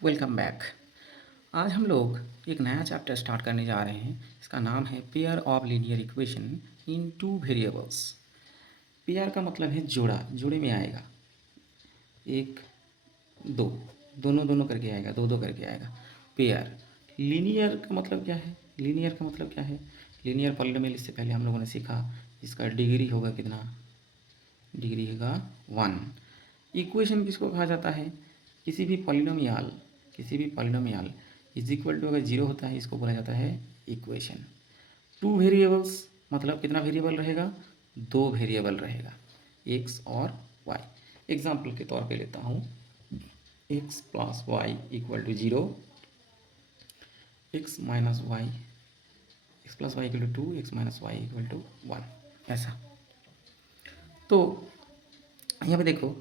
Welcome back. आज हम लोग एक नया चैप्टर स्टार्ट करने जा रहे हैं। इसका नाम है pair of linear equation in two variables. Pair का मतलब है जोड़ा, जोड़े में आएगा एक दो, दोनों दोनों करके आएगा, दो दो करके आएगा। पेयर लीनियर का मतलब क्या है? लीनियर का मतलब क्या है? लीनियर पॉलिनोमियल इससे पहले हम लोगों ने सीखा, इसका डिग्री होगा कितना? डिग्री होगा 1। इक्वेशन किसको कहा जाता है? किसी भी पॉलिनोमियल इज इक्वल टू अगर जीरो होता है इसको बोला जाता है इक्वेशन। टू वेरिएबल्स मतलब कितना वेरिएबल रहेगा? दो वेरिएबल रहेगा, एक्स और वाई। एग्जाम्पल के तौर पे लेता हूँ, x plus y equal to zero, x minus y, x plus y equal to two, x minus y equal to 1। ऐसा तो यहाँ पे देखो,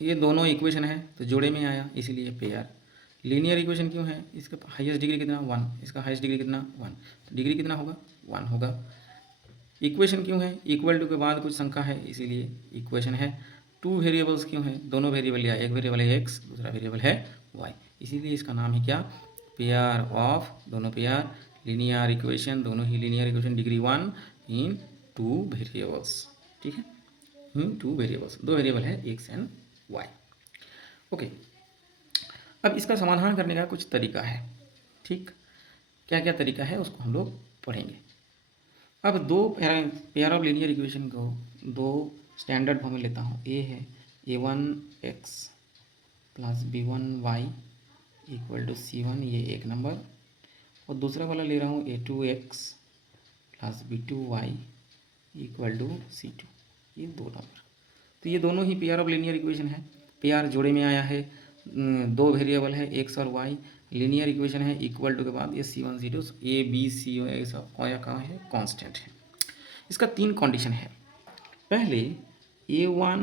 ये दोनों इक्वेशन है तो जोड़े में आया, इसीलिए पेयर। लीनियर इक्वेशन क्यों है? इसका हाईएस्ट डिग्री कितना? 1। इसका हाईएस्ट डिग्री कितना? 1। तो डिग्री कितना होगा? 1 होगा। इक्वेशन क्यों है? इक्वल टू के बाद कुछ संख्या है इसीलिए इक्वेशन है। टू वेरिएबल्स क्यों है? दोनों वेरिएबल या एक वेरिएबल है एक्स, दूसरा वेरिएबल है वाई, इसीलिए इसका नाम है क्या? पेयर ऑफ, दोनों पेयर, लीनियर इक्वेशन, दोनों ही लीनियर इक्वेशन डिग्री 1 इन टू वेरिएबल्स। ठीक है, टू वेरिएबल्स, दो वेरिएबल है एक्स एंड वाई। ओके, अब इसका समाधान करने का कुछ तरीका है। ठीक, क्या क्या तरीका है उसको हम लोग पढ़ेंगे। अब दो पेयर ऑफ लीनियर इक्वेशन को दो स्टैंडर्ड फॉर्म में लेता हूँ। ए है a1x plus b1y equal to c1, ये एक नंबर, और दूसरा वाला ले रहा हूँ a2x plus b2y equal to c2, ये दो नंबर। तो ये दोनों ही पेयर ऑफ लीनियर इक्वेशन है। पेयर जोड़े में आया है, दो वेरिएबल है एक्स और वाई, लीनियर इक्वेशन है, इक्वल टू के बाद ये C1 C2 A B C ऐसा आया कहाँ है? कांस्टेंट है। इसका तीन कंडीशन है। पहले A1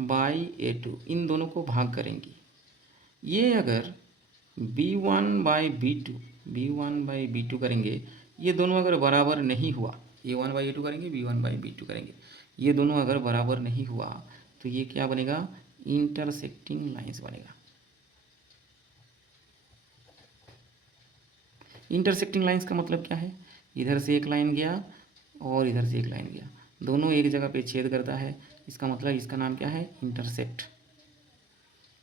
बाई A2, इन दोनों को भाग करेंगी। ये अगर B1 by B2, B1 by B2 करेंगे, ये दोनों अगर बराबर नहीं हुआ, A1 बाई A2 करेंगे, B1 बाई B2 करेंगे, ये दोनों अगर बराबर नहीं हुआ तो ये क्या बनेगा? इंटरसेक्टिंग लाइंस बनेगा। इंटरसेक्टिंग लाइंस का मतलब क्या है? इधर से एक लाइन गया और इधर से एक लाइन गया, दोनों एक जगह पे छेद करता है, इसका मतलब इसका नाम क्या है? इंटरसेक्ट।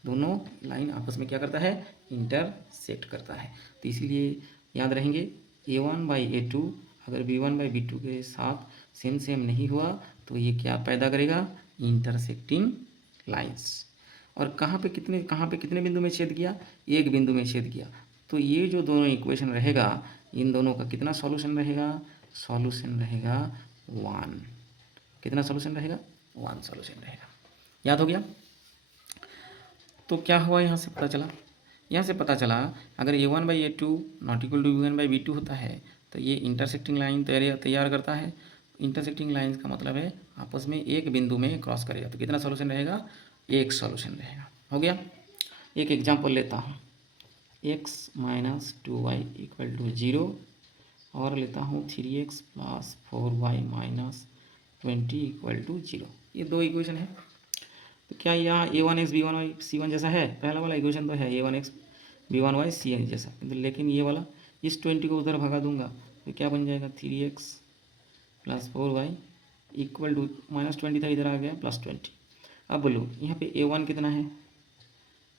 दोनों लाइन आपस में क्या करता है? इंटरसेक्ट करता है। तो इसीलिए याद रहेंगे, A1 बाई A2 अगर B1 बाई B2 के साथ सेम सेम नहीं हुआ तो ये क्या पैदा करेगा? Intersecting lines. और कहाँ पे कितने बिंदु में छेद किया? एक बिंदु में छेद किया। तो ये जो दोनों इक्वेशन रहेगा, इन दोनों का कितना सॉल्यूशन रहेगा? सॉल्यूशन रहेगा 1। कितना सॉल्यूशन रहेगा? 1 सॉल्यूशन रहेगा। याद हो गया? तो क्या हुआ यहाँ से पता चला? यहाँ से पता चला अगर A1 by A2 not equal to B1 by B2 होता है तो ये इंटरसेक्टिंग लाइन तैयार करता है। इंटरसेक्टिंग लाइंस का मतलब है आपस में एक बिंदु में क्रॉस करेगा। तो कितना सॉल्यूशन रहेगा? एक सॉल्यूशन रहेगा। हो गया। एक एग्जांपल लेता हूँ, x minus 2y equal to 0, और लेता हूँ 3x plus 4y minus 20 equal to 0। ये दो इक्वेशन है। तो क्या यहाँ A1x B1y C1 जैसा है? पहला वाला इक्वेशन तो है A1x B1y C1 जैसा, लेकिन ये वाला, इस 20 को उधर भगा दूंगा तो क्या बन जाएगा? 3x plus 4y equal to -20 था, इधर आ गया +20। अब बोलो यहाँ पे A1 कितना है?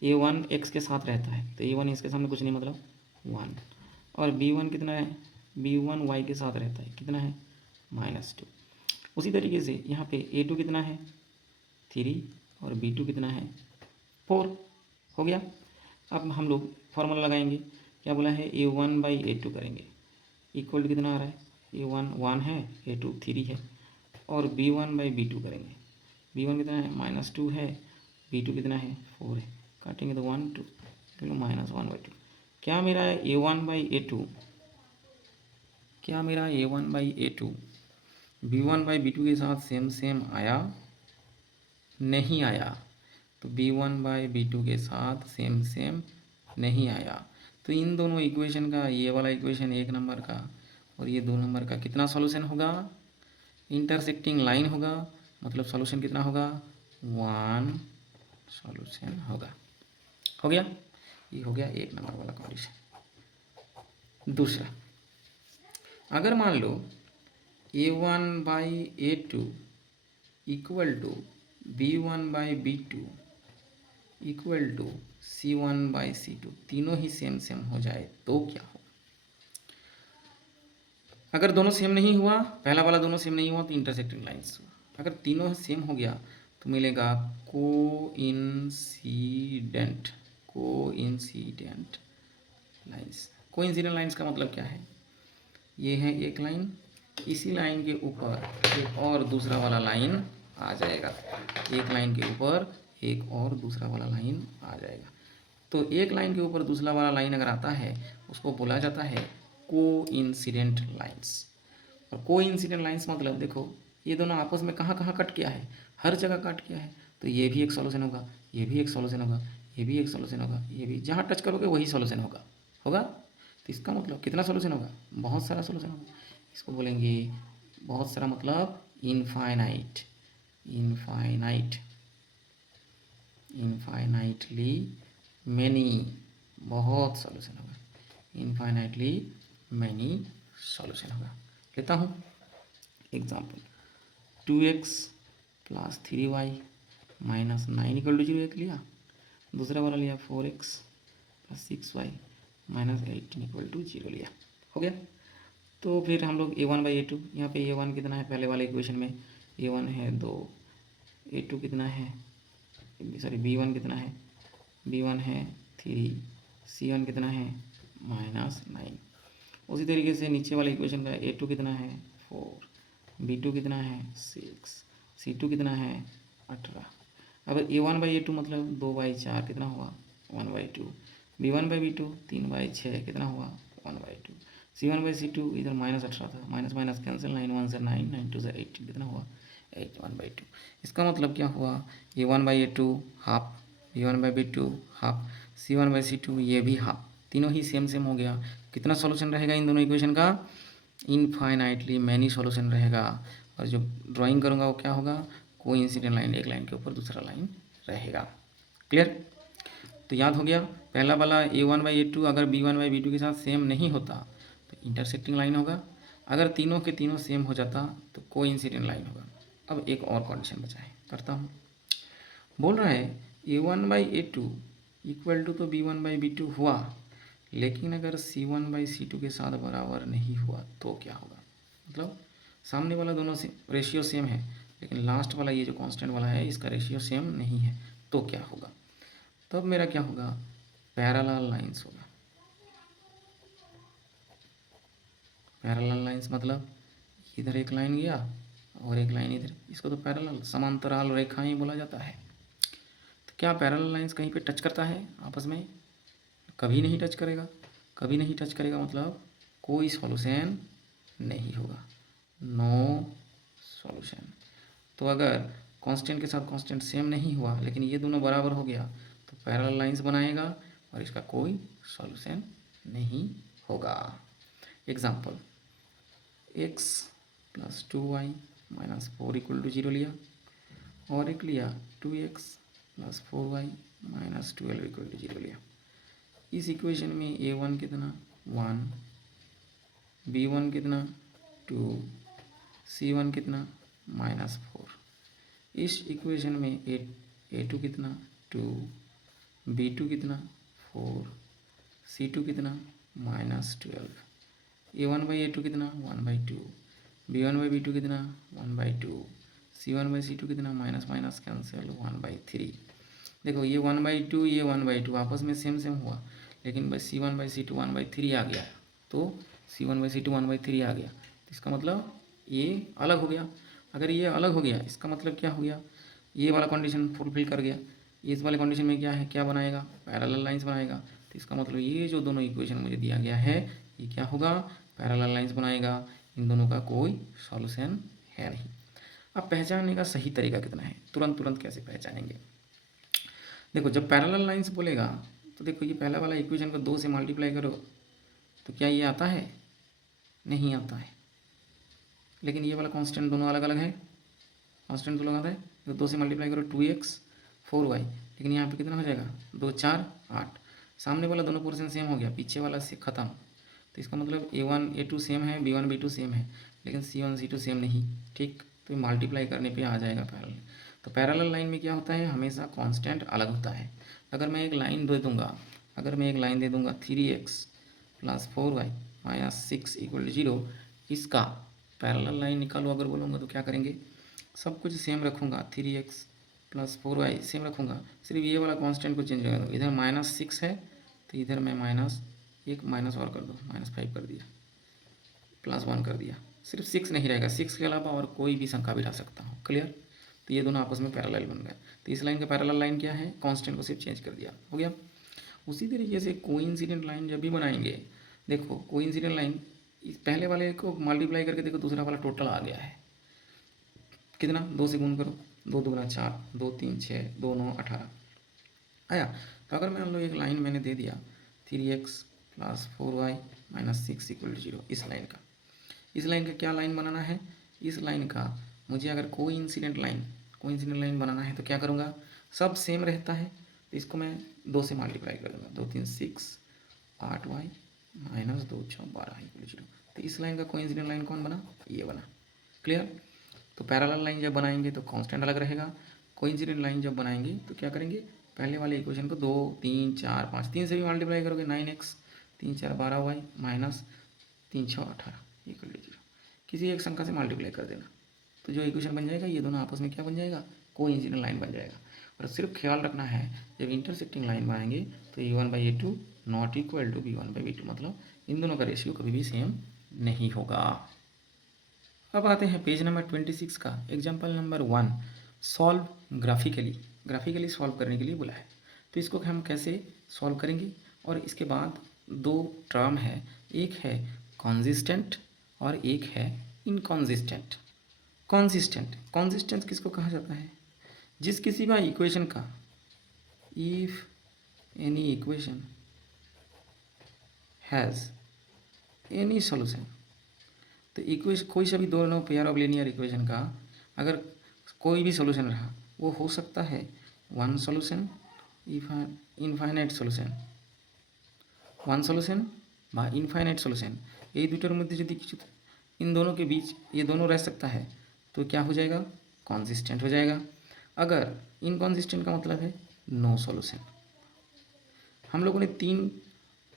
A1 x के साथ रहता है तो A1 इसके सामने कुछ नहीं, मतलब 1। और B1 कितना है? B1 y के साथ रहता है, कितना है? -2। उसी तरीके से यहाँ पे A2 कितना है? 3, और B2 कितना है? 4। हो गया। अब हम लोग फॉर्मूला लगाएंगे। क्या बोला है? A1 बाई A2 करेंगे, इक्वल टू कितना आ रहा है? A1 1 है, A2 3 है, और B1 बाई B2 करेंगे। B1 कितना है? -2 है, B2 कितना है? 4 है। काटेंगे तो 1 2, -1/2। क्या मेरा A1 बाई A2, क्या मेरा A1 by A2 B1 by B2 के साथ सेम सेम आया? नहीं आया। तो B1 बाई B2 के साथ सेम सेम नहीं आया। तो इन दोनों इक्वेशन का, ये वाला इक्वेशन एक नंबर का और ये 2 नंबर का कितना सॉल्यूशन होगा? इंटरसेक्टिंग लाइन होगा, मतलब सॉल्यूशन कितना होगा? 1 सॉल्यूशन होगा। हो गया। ये हो गया 1 नंबर वाला कंडीशन। दूसरा, अगर मान लो a1/a2 equal to b1/b2 equal to c1/c2, तीनों ही सेम सेम हो जाए तो क्या हो? अगर दोनों सेम नहीं हुआ, पहला वाला दोनों सेम नहीं हुआ तो इंटरसेक्टिंग लाइन्स हुआ। अगर तीनों सेम हो गया तो मिलेगा कोइंसिडेंट लाइन्स। कोइंसिडेंट लाइन्स का मतलब क्या है? ये है एक लाइन, इसी लाइन के ऊपर एक और दूसरा वाला लाइन आ जाएगा, एक लाइन के ऊपर एक और दूसरा वाला लाइन आ जाएगा। तो एक लाइन के ऊपर दूसरा वाला लाइन अगर आता है उसको बोला जाता है कोइंसिडेंट लाइन्स। और कोइंसिडेंट लाइन्स मतलब देखो, ये दोनों आपस में कहाँ कहाँ कट किया है, हर जगह कट किया है, तो ये भी एक सॉल्यूशन होगा, ये भी एक सॉल्यूशन होगा, ये भी एक सॉल्यूशन होगा, ये भी, जहाँ टच करोगे वही सॉल्यूशन होगा। तो इसका मतलब कितना सॉल्यूशन होगा? बहुत सारा सॉल्यूशन होगा। इसको बोलेंगे बहुत सारा मतलब इनफाइनाइट, इनफाइनाइटली मैनी, बहुत सॉल्यूशन होगा, इनफाइनाइटली मैनी सॉल्यूशन होगा। लेता हूँ एग्जाम्पल, 2x + 3y - 9 = 0 एक लिया, दूसरा वाला लिया 4x + 6y - 18 = 0 लिया। हो गया। तो फिर हम लोग a1/a2, यहाँ पे a1 कितना है पहले वाले इक्वेशन में, a1 है 2, a2 कितना है, सॉरी b1 कितना है, b1 है 3, c1 कितना है -9। उसी तरीके से नीचे वाले इक्वेशन का a2 कितना है 4, b2 कितना है 6, c2 कितना है 18। अब a1/a2 मतलब 2/4 कितना हुआ 1/2, b1/b2 3/6 कितना हुआ 1/2, c1/c2 इधर -18 था, माइनस माइनस कैंसिल, 9 1 से 9, 9 2 से 18 कितना हुआ 8, 1/2। इसका मतलब क्या हुआ, a1/a2 half, b1/b2 half, c1/c2 ये भी हाफ, तीनों ही सेम सेम हो गया। कितना सॉल्यूशन रहेगा इन दोनों इक्वेशन का? इनफाइनाइटली मैनी सॉल्यूशन रहेगा। और जो ड्राइंग करूँगा वो क्या होगा, कोइंसिडेंट लाइन, एक लाइन के ऊपर दूसरा लाइन रहेगा। क्लियर? तो याद हो गया, पहला वाला a1/a2 अगर b1/b2 के साथ सेम नहीं होता तो इंटरसेक्टिंग लाइन होगा, अगर तीनों के तीनों सेम हो जाता तो कोइंसिडेंट लाइन होगा। अब एक और कंडीशन बचा है, करता हूँ। बोल रहा है a1/a2 इक्वल टू तो b1/b2 हुआ, लेकिन अगर c1/c2 के साथ बराबर नहीं हुआ तो क्या होगा? मतलब सामने वाला दोनों से रेशियो सेम है, लेकिन लास्ट वाला ये जो कांस्टेंट वाला है इसका रेशियो सेम नहीं है तो क्या होगा? तब मेरा क्या होगा, पैरेलल लाइंस होगा। पैरेलल लाइंस मतलब इधर एक लाइन गया और एक लाइन इधर, इसको तो पैरेलल समांतराल रेखाएं बोला जाता है। तो क्या पैरेलल लाइंस कहीं पे टच करता है आपस में? कभी नहीं टच करेगा। कभी नहीं टच करेगा मतलब कोई सॉल्यूशन नहीं होगा, नो सॉल्यूशन। तो अगर कांस्टेंट के साथ कांस्टेंट सेम नहीं हुआ लेकिन ये दोनों बराबर हो गया तो पैरेलल लाइंस बनाएगा और इसका कोई सॉल्यूशन नहीं होगा। एग्जाम्पल, x + 2y - 4 = 0 लिया, और एक लिया 2x + 4y - 12 = 0 लिया। इस इक्वेशन में a1 कितना 1, b1 कितना 2, c1 कितना -4। इस इक्वेशन में a2 कितना 2, b2 कितना 4, c2 कितना -12, a1/a2 कितना 1/2, b1/b2 कितना 1/2, c1/c2 कितना माइनस माइनस कैंसिल 1/3। देखो ये 1/2 ये 1/2 आपस में सेम सेम हुआ, लेकिन भाई c1/c2 1/3 आ गया, तो c1/c2 1/3 आ गया, तो इसका मतलब ये अलग हो गया। अगर ये अलग हो गया इसका मतलब क्या हो गया, ये वाला कंडीशन फुलफिल कर गया। इस वाले कंडीशन में क्या है, क्या बनाएगा, पैरेलल लाइंस बनाएगा। तो इसका मतलब ये जो दोनों इक्वेशन मुझे दिया गया है ये क्या होगा, पैरेलल लाइंस बनाएगा। इन दोनों का कोई सॉल्यूशन है नहीं। अब पहचानने का सही तरीका कितना है, तुरंत तुरंत कैसे पहचानेंगे? देखो जब पैरेलल लाइंस बोलेगा तो देखो ये पहला वाला इक्वेशन को 2 से मल्टीप्लाई करो तो क्या ये आता है, नहीं आता है। लेकिन ये वाला कांस्टेंट दोनों अलग अलग है, कांस्टेंट दोनों आता है, तो 2 से मल्टीप्लाई करो 2x 4y, लेकिन यहाँ पे कितना हो जाएगा 2 4 8। सामने वाला दोनों पोर्शन सेम हो गया, पीछे वाला से ख़त्म। तो इसका मतलब A1 A2 सेम है, B1 B2 सेम है, लेकिन C1 C2 सेम नहीं। ठीक, तो ये मल्टीप्लाई करने पे आ जाएगा पैरेलल। तो पैरेलल लाइन में क्या होता है, हमेशा कांस्टेंट अलग होता है। अगर मैं एक लाइन दे दूँगा, 3x + 4y - 6 = 0, इसका पैरेलल लाइन निकालो अगर बोलूँगा तो क्या करेंगे, सब कुछ सेम रखूँगा, 3x + 4y सेम रखूँगा, सिर्फ ये वाला कांस्टेंट को चेंज कर दूँगा। इधर -6 है तो इधर मैं एक माइनस और कर दो, -5 कर दिया, +1 कर दिया, सिर्फ 6 नहीं रहेगा, 6 के अलावा और कोई भी संख्या बिठा सकता हूँ। क्लियर? तो ये दोनों आपस में पैरेलल बन गए। तो इस लाइन का पैरेलल लाइन क्या है, कांस्टेंट को सिर्फ चेंज कर दिया, हो गया। उसी तरीके से कोइंसिडेंट लाइन जब भी बनाएंगे, देखो कोइंसिडेंट लाइन पहले वाले को मल्टीप्लाई करके देखो, दूसरा वाला टोटल आ गया है कितना, 2 से गुण करो, 2 दूना 4, 2 3 6, 2 9 18 आया। तो अगर मान लो एक लाइन मैंने दे दिया 3x + 4y - 6 = 0, इस लाइन का क्या लाइन बनाना है, इस लाइन का मुझे अगर कोइंसिडेंट लाइन बनाना है तो क्या करूँगा, सब सेम रहता है तो इसको मैं 2 से मल्टीप्लाई कर दूँगा, 2 3 6 8y - 2 6 12 = 0। तो इस लाइन का कोइंसिडेंट लाइन कौन बना, ये बना। क्लियर? तो पैरेलल लाइन जब बनाएंगे तो कांस्टेंट अलग रहेगा, कोइंसिडेंट लाइन जब बनाएंगे तो क्या करेंगे, पहले वाले इक्वेशन को 2 3 4 5 3 से भी मल्टीप्लाई करोगे, 9x 3 4 12y - 3 6 18 = 0, किसी एक संख्या से मल्टीप्लाई कर देना तो जो इक्वेशन बन जाएगा, ये दोनों आपस में क्या बन जाएगा, कोइंसिडेंट लाइन बन जाएगा। और सिर्फ ख्याल रखना है जब इंटरसेक्टिंग लाइन बनाएंगे तो A1/A2 ≠ B1/B2, मतलब इन दोनों का रेशियो कभी भी सेम नहीं होगा। अब आते हैं पेज नंबर 26 का, example number 1, solve graphically solve करने के लिए बोला है। तो इसको हम कैसे सॉल्व करेंगे, और इसके बाद 2 टर्म है, एक है कॉन्सिस्टेंट और एक है इनकॉन्सिस्टेंट। कॉन्सिस्टेंट किसको कहा जाता है, जिस किसी भी इक्वेशन का, if any equation has any solution, तो इक्वेशन कोई सा भी दोनों पेयर ऑफ लीनियर इक्वेशन का अगर कोई भी सॉल्यूशन रहा, वो हो सकता है one solution, infinite solution, one solution বা इनफाइनाइट सॉल्यूशन, এই দুটোর মধ্যে যদি কিছু इन दोनों के बीच ये दोनों रह सकता है तो क्या हो जाएगा, कॉन्सिस्टेंट हो जाएगा। अगर इनकॉन्सिस्टेंट का मतलब है नो सॉल्यूशन। हम लोगों ने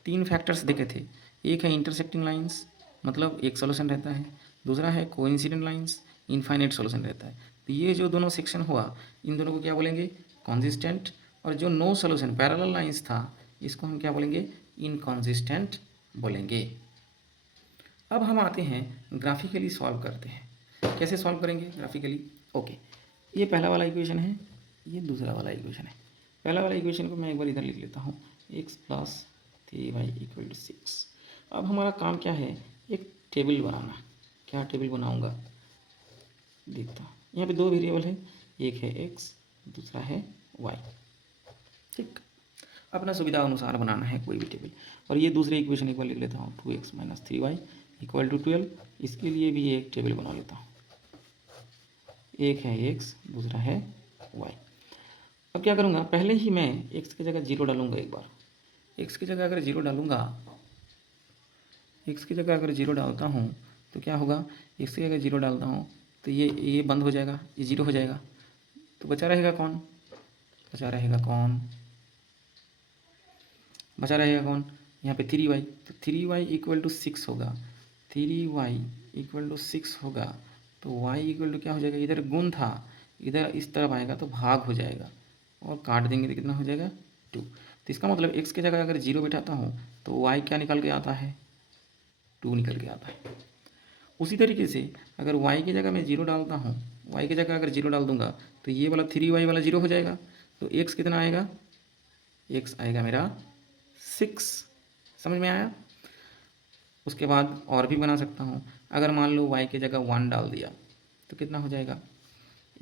तीन फैक्टर्स देखे थे, एक है इंटरसेक्टिंग लाइंस, मतलब एक सॉल्यूशन रहता है, दूसरा है कोइंसिडेंट लाइंस, इनफाइनाइट सॉल्यूशन रहता है। तो ये जो दोनों सेक्शन हुआ, इन दोनों को क्या बोलेंगे, कॉन्सिस्टेंट, और जो नो सॉल्यूशन पैरेलल लाइंस था, इसको हम क्या बोलेंगे, इनकॉन्सिस्टेंट बोलेंगे। अब हम आते हैं ग्राफिकली सॉल्व करते हैं। कैसे सॉल्व करेंगे ग्राफिकली, ओके, ये पहला वाला इक्वेशन है, ये दूसरा वाला इक्वेशन है। पहला वाला इक्वेशन को मैं एक बार इधर लिख लेता हूँ, x + 3y = 6। अब हमारा काम क्या है, एक टेबल बनाना। क्या टेबल बनाऊंगा, देखता हूँ। यहाँ पे 2 वेरिएबल है, एक है x, दूसरा है y। ठीक, अपना सुविधा अनुसार बनाना है कोई भी टेबल। और ये दूसरे इक्वेशन एक बार लिख लेता हूँ, 2x - 3y = 12। इसके लिए भी एक टेबल बना लेता हूँ, एक है x, दूसरा है y। अब क्या करूँगा, पहले ही मैं x की जगह 0 डालूंगा। एक बार x की जगह अगर 0 डालूंगा, x की जगह अगर 0 डालता हूँ तो क्या होगा, x की जगह 0 डालता हूँ तो ये बंद हो जाएगा, ये 0 हो जाएगा। तो बचा रहेगा कौन, बचा रहेगा कौन, यहाँ पे 3y। तो 3y = 6 होगा, 3y = 6 होगा। तो y क्या हो जाएगा, इधर गुण था, इधर इस तरफ आएगा तो भाग हो जाएगा, और काट देंगे तो कितना हो जाएगा, 2। तो इसका मतलब x की जगह अगर 0 बिठाता हूँ तो y क्या निकल के आता है, 2 निकल के आता है। उसी तरीके से अगर y की जगह मैं 0 डालता हूँ, y की जगह अगर 0 डाल दूंगा तो ये वाला 3y वाला 0 हो जाएगा। तो x कितना आएगा, x आएगा मेरा 6। समझ में आया। उसके बाद और भी बना सकता हूँ, अगर मान लो y की जगह 1 डाल दिया तो कितना हो जाएगा,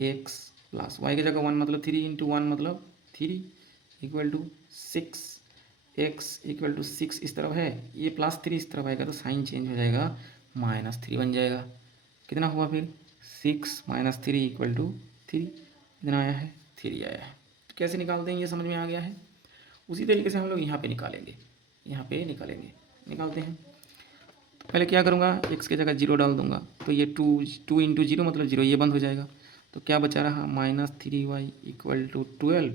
x + y की जगह 1 मतलब 3 × 1 मतलब 3 = 6, x = 6 इस तरफ है, ये +3 इस तरफ आएगा तो साइन चेंज हो जाएगा, -3 बन जाएगा। कितना हुआ फिर, 6 - 3 = 3। कितना आया है, 3 आया है। तो कैसे निकालते हैं ये समझ में आ गया है। उसी तरीके से हम लोग यहाँ पे निकालेंगे, निकालते हैं। तो पहले क्या करूँगा, एक्स की जगह 0 डाल दूँगा, तो ये 2 इंटू 0 मतलब 0, ये बंद हो जाएगा। तो क्या बचा रहा, -3y equal to 12,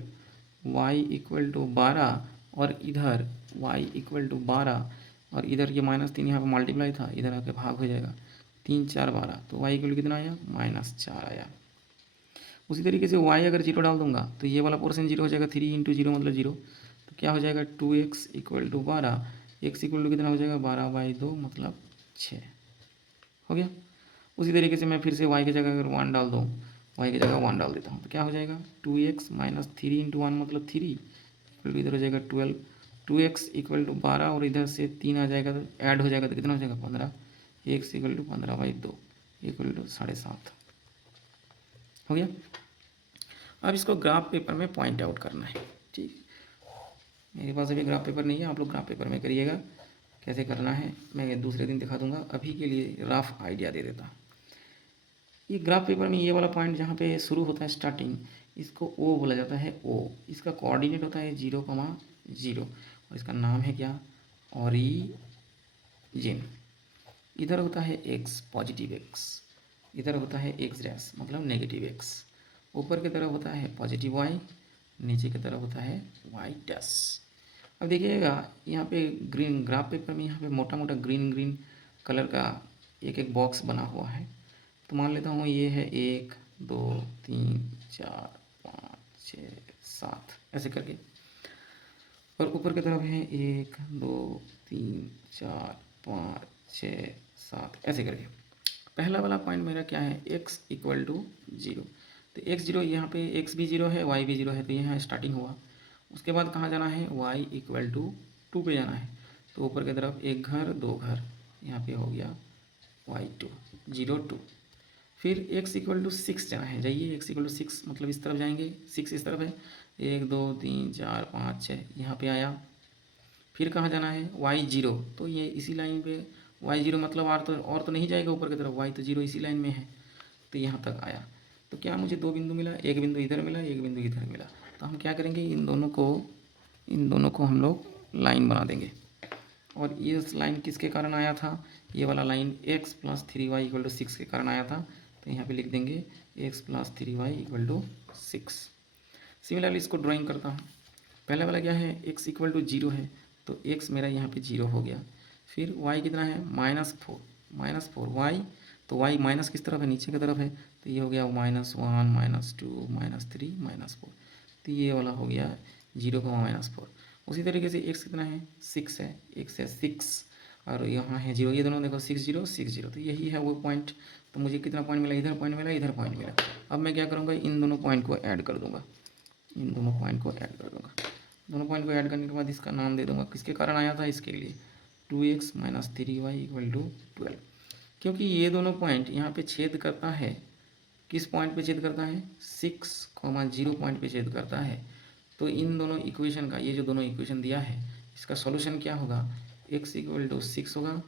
y equal to 12, और इधर y इक्वल टू 12, और इधर ये -3 यहाँ पर मल्टीप्लाई था, इधर आके भाग हो जाएगा, 3 4 12, तो y इक्वल कितना आया, -4 आया। उसी तरीके से y अगर 0 डाल दूंगा तो ये वाला पोर्शन 0 हो जाएगा, 3 इंटू 0 मतलब 0, तो क्या हो जाएगा, 2x equal to 12, x equal to कितना हो जाएगा, 12/2 मतलब 6 हो गया। उसी तरीके से मैं फिर से y की जगह अगर 1 डाल दूँ, y की जगह 1 डाल देता हूँ, तो क्या हो जाएगा, 2x माइनस 3 इंटू 1 मतलब 3 इक्वल टू इधर हो जाएगा 12, 2x इक्वल टू 12 और इधर से 3 आ जाएगा तो ऐड हो जाएगा तो कितना हो जाएगा 15, x equal to 15/2 equal to 7.5 हो गया। अब इसको ग्राफ पेपर में पॉइंट आउट करना है, ठीक। मेरे पास अभी ग्राफ पेपर नहीं है, आप लोग ग्राफ पेपर में करिएगा। कैसे करना है मैं दूसरे दिन दिखा दूंगा, अभी के लिए रफ आइडिया दे देता हूँ। ये ग्राफ पेपर में ये वाला पॉइंट जहाँ पे शुरू होता है स्टार्टिंग, इसको ओ बोला जाता है, ओ। इसका कोऑर्डिनेट होता है 0,0 और इसका नाम है क्या, ओरिजिन। इधर होता है एक्स, पॉजिटिव एक्स, इधर होता है एक्स डैश मतलब नेगेटिव एक्स। ऊपर की तरफ होता है पॉजिटिव वाई, नीचे की तरफ होता है वाई डैश। अब देखिएगा यहाँ पे ग्रीन ग्राफ पेपर में यहाँ पे मोटा मोटा ग्रीन ग्रीन कलर का एक एक बॉक्स बना हुआ है। तो मान लेता हूँ ये है 1 2 3 4 5 6 7 ऐसे करके, और ऊपर की तरफ है 1 2 3 4 5 6 7 ऐसे करके। पहला वाला पॉइंट मेरा क्या है, x इक्वल टू 0। तो x 0, यहाँ पे x भी 0 है, y भी 0 है, तो यहाँ स्टार्टिंग हुआ। उसके बाद कहाँ जाना है, y इक्वल टू 2 पे जाना है। तो ऊपर की तरफ एक घर दो घर, यहाँ पे हो गया y2 0 2। फिर x इक्वल टू 6 जाना है, जाइए x इक्वल टू 6 मतलब इस तरफ जाएंगे, 6 इस तरफ है, 1 2 3 4 5 6 यहाँ पे आया। फिर कहाँ जाना है, y0, तो ये इसी लाइन पे y0 मतलब और तो नहीं जाएगा ऊपर की तरफ, y तो 0 इसी लाइन में है, तो यहाँ तक आया। तो क्या मुझे दो बिंदु मिला, एक बिंदु इधर मिला, एक बिंदु इधर मिला। तो हम क्या करेंगे, इन दोनों को हम लोग लाइन बना देंगे। और ये लाइन किसके कारण आया था, ये वाला line x plus 3y equal to 6 के कारण आया था। तो यहाँ पे लिख देंगे x plus 3y equal to 6। Similarly इसको ड्राइंग करता हूँ। पहला वाला क्या है, x इक्वल टू 0 है, तो x मेरा यहाँ पे 0 हो गया। फिर y कितना है, -4 y, तो y माइनस किस तरफ है, नीचे की तरफ है, तो ये हो गया -1 -2 -3 -4। तो ये वाला हो गया 0, -4। उसी तरीके से x कितना है, 6 है, x है 6 और यहाँ है 0, ये दोनों देखो 6 0 6 0, तो यही है वो पॉइंट। तो मुझे कितना पॉइंट मिला, इधर पॉइंट मिला, इधर पॉइंट मिला। अब मैं क्या करूँगा, इन दोनों पॉइंट को ऐड कर दूँगा, दोनों पॉइंट को ऐड करने के बाद इसका नाम दे दूँगा, किसके कारण आया था, इसके लिए 2x minus 3y equal to 12। क्योंकि ये दोनों पॉइंट यहाँ पे छेद करता है, किस पॉइंट पे छेद करता है, 6,0 पॉइंट पे छेद करता है। तो इन दोनों इक्वेशन का, ये जो दोनों इक्वेशन दिया है, इसका सॉल्यूशन क्या होगा, x इक्वल टू 6 होगा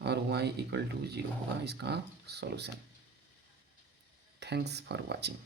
और y इक्वल टू 0 होगा इसका सॉल्यूशन। Thanks for watching.